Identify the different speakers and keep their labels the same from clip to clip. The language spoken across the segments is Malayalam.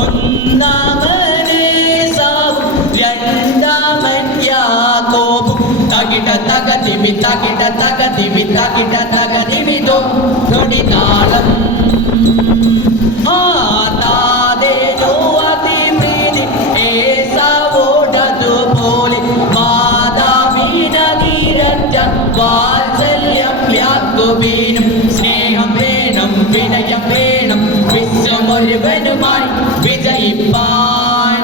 Speaker 1: ഒന്നാമനെ സാവും രണ്ടാമൻ യാക്കോബും. തകിട തകതിമി തകിട തകതിമി തകിട തകതിമിതോ നൊടി നാളം. ആ താതേജോ അതിപ്രീതി ഏസാവോടതുപോലെ മാതാവിനീരറ്റ വാത്സല്യം യാക്കോബീനും സ്നേഹം വേണം വിനയം വേണം വിശ്വമൊരുവനുമായി വിജയിപ്പാൻ.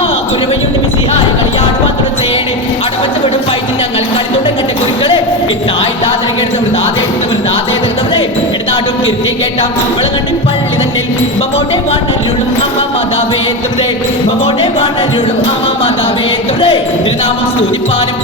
Speaker 1: ആ കുരുവയുണ്ട് മിസിഹായി കളിയാടുവാൻ തുടച്ചേനെ അടവച്ച വിടും ഫൈറ്റിൽ ഞങ്ങൾ. കളി തുടങ്ങട്ടെ കുരുക്കളെ ഇട്ടായി താതരക്കെടുത്ത് വൃതാതെ വൃതാതെ തീർന്നവരെ എടുത്താടും കീർത്തി കേട്ട. വിളങ്ങണ്ടി പള്ളി തന്നിൽ മമോടെ വാണരുളും അമ്മ മാതാവേ തുറേ മമോടെ വാണരുളും അമ്മ മാതാവേ തുറേ തിരുനാമം സ്തുതിപ്പാനും.